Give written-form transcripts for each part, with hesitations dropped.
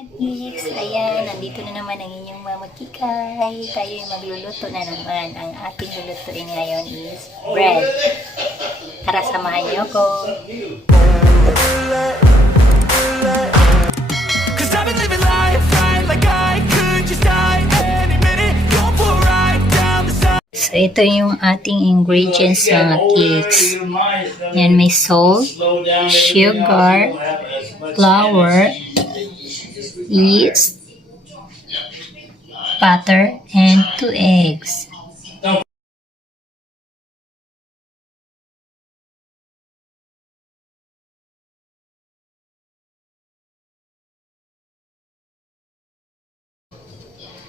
Mix, ayan, nandito na naman ang inyong mama Kikay. Tayo ay magluluto na naman. Ang ating lulutuin ngayon is bread. Tara, samahan niyo ko. So, ito yung ating ingredients ng cakes. Yan, may salt, sugar, flour, yeast, butter, and 2 eggs.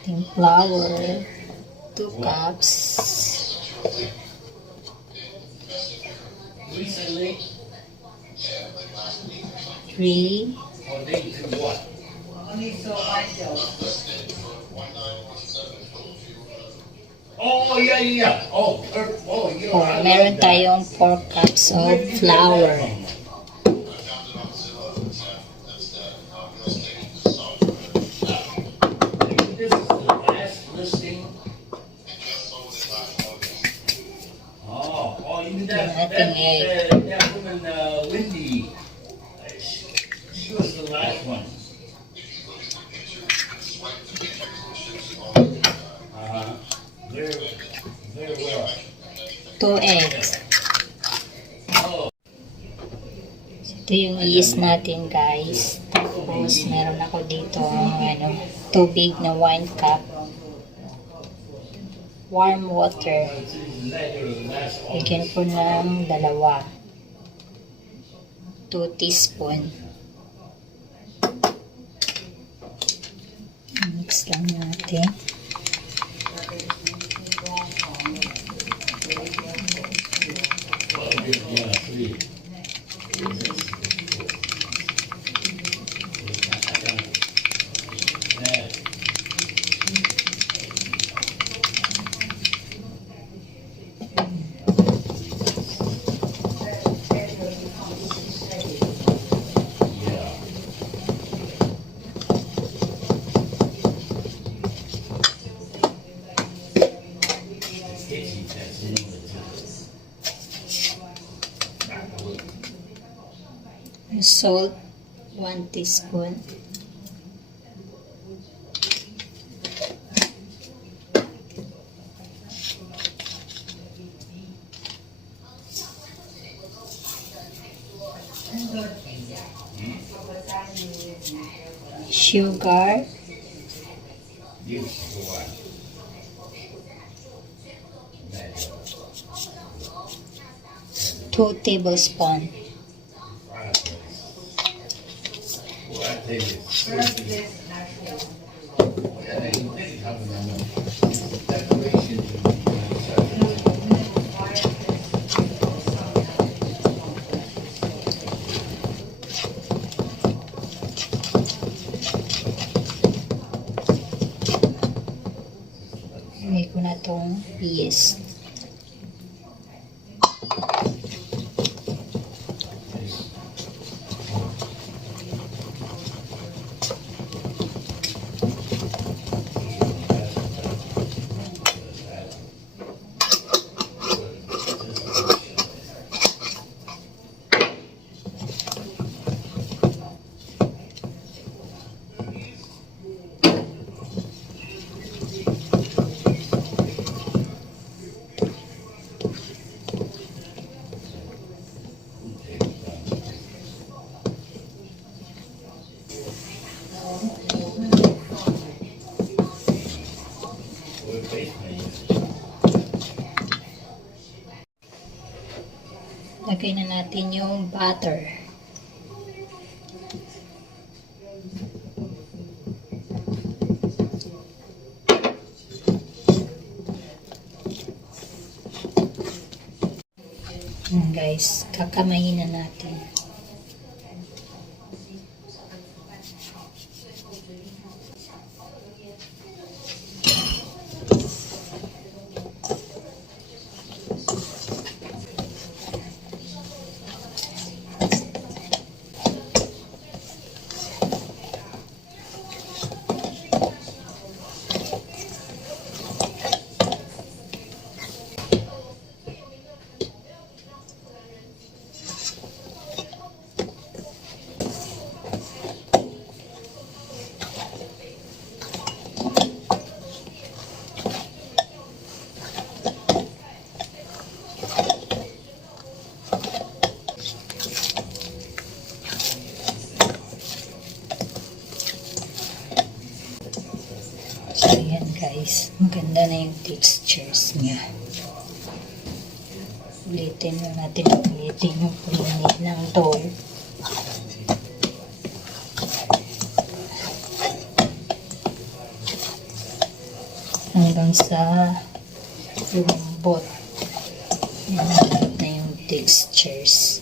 Ating flour, 2 cups. Three. Oh, yeah. Meron tayong 4 cups of flour. This is the last listing. Oh, you did that woman, Wendy. She was the last one. Very well. 2 eggs. Ito yung yeast natin, guys. Tapos, meron ako dito tubig na 1 cup. Warm water. Bigyan ko ng 2. 2 teaspoon. Mix lang natin. Salt, 1 teaspoon. Sugar. 2 tablespoons. Lagay ko na itong yeast. Lagay na natin yung butter. Guys, kakamayin na natin. guys. Maganda na yung textures niya. Ulitin yung pulinit ng dough. Hanggang sa lumambot. Lumambot na yung textures.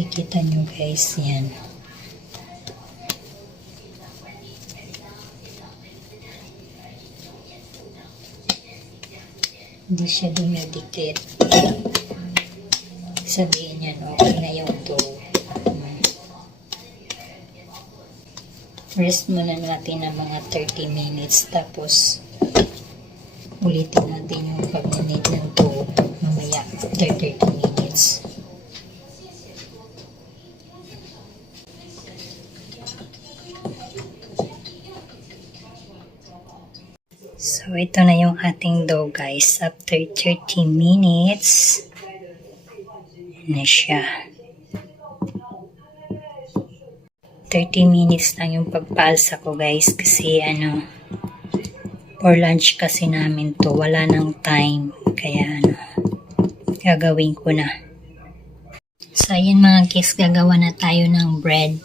Nakikita nyo guys yan. Hindi siya dumidikit. Sabihin yan, okay na yung dough. Rest muna natin ng mga 30 minutes. Tapos, ulitin natin yung pag-minute ng dough mamaya after 30 minutes. So, ito na yung ating dough guys. After 30 minutes, na siya. 30 minutes lang yung pagpalsa ko guys. Kasi for lunch kasi namin to. Wala nang time. Kaya gagawin ko na. So, ayan mga kids, gagawa na tayo ng bread.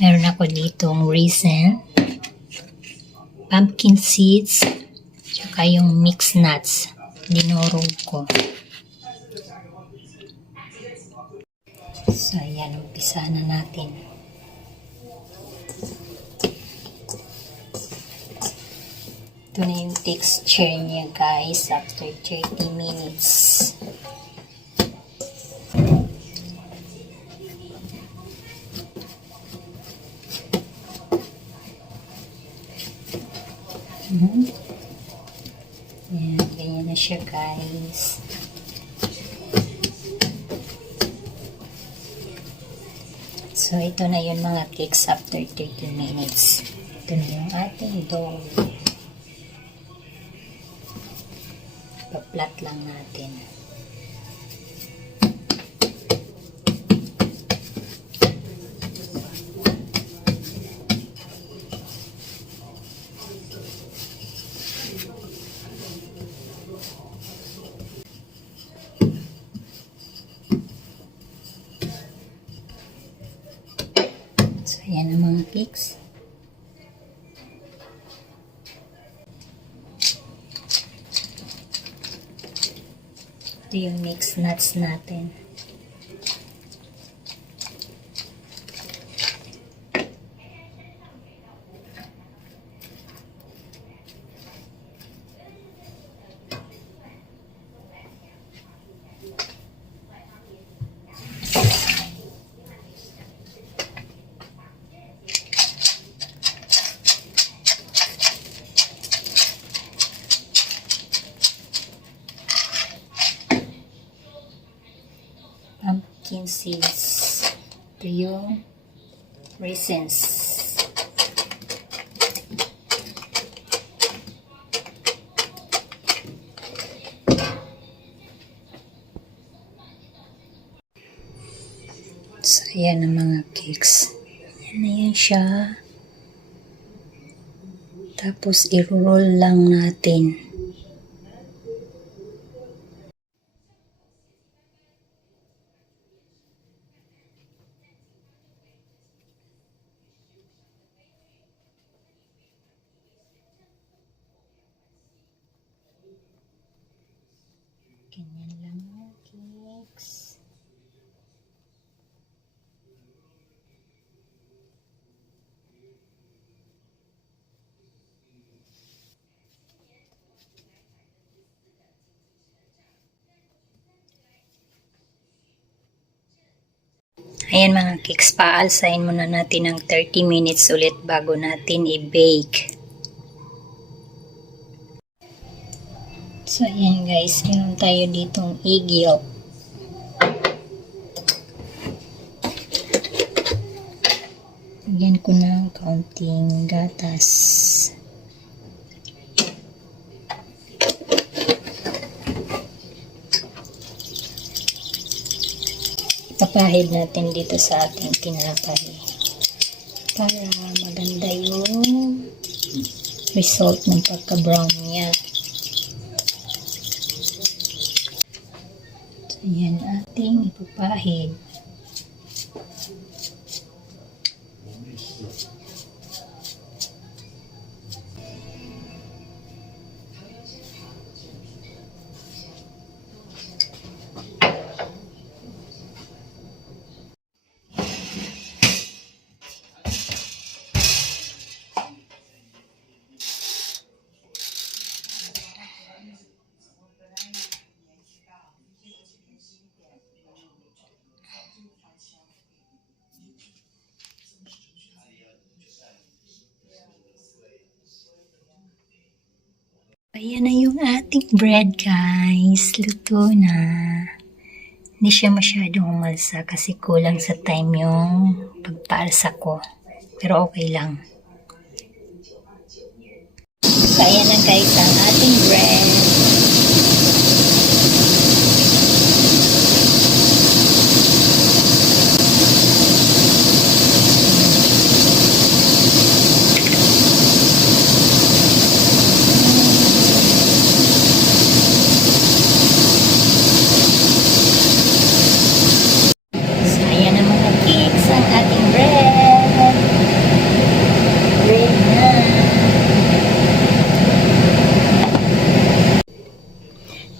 Meron ako ditong raisin, pumpkin seeds, tsaka yung mixed nuts. Dinurog ko. So, ayan, umpisa na natin. Ito na yung texture niya guys after 30 minutes. Ayan, ganyan na siya guys. So, ito na yun mga cakes after 30 minutes. Ito na yung ating dough. Pa-flat lang natin. So, ayan ang mga cakes. Ito yung mixed nuts natin. Pumpkin seeds. Ito yung raisins. So, ayan ang mga cakes. Ayan na yan siya. Tapos, i-roll lang natin. Ganyan lang mga cakes. Ayan mga cakes, paalsahin muna natin ng 30 minutes ulit bago natin i-bake. So ayan guys, meron tayo ditong egg yolk. Lagyan ko ng kaunting gatas. Ipapahid natin dito sa ating tinapay para maganda yung result ng pagka-brown niya. So, yan ating ipapahid. Ayan na yung ating bread guys. Luto na. Hindi siya masyadong umalsa kasi kulang sa time yung pagpaalsa ko. Pero okay lang. So ayan na guys ang ating bread. So ayan na mga cakes ang ating bread. Bread na.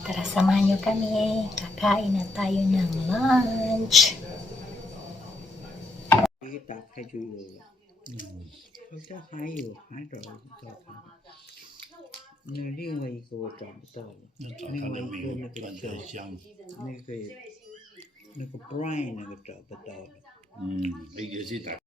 Tara, samahan nyo kami. Kakain na tayo ng lunch. 一打开就有了。我这还有，还找不到它。那另外一个我找不到了，那找另外一他的没有个那个断叫代香。那个 Brian 那个找不到了。嗯，那个是打。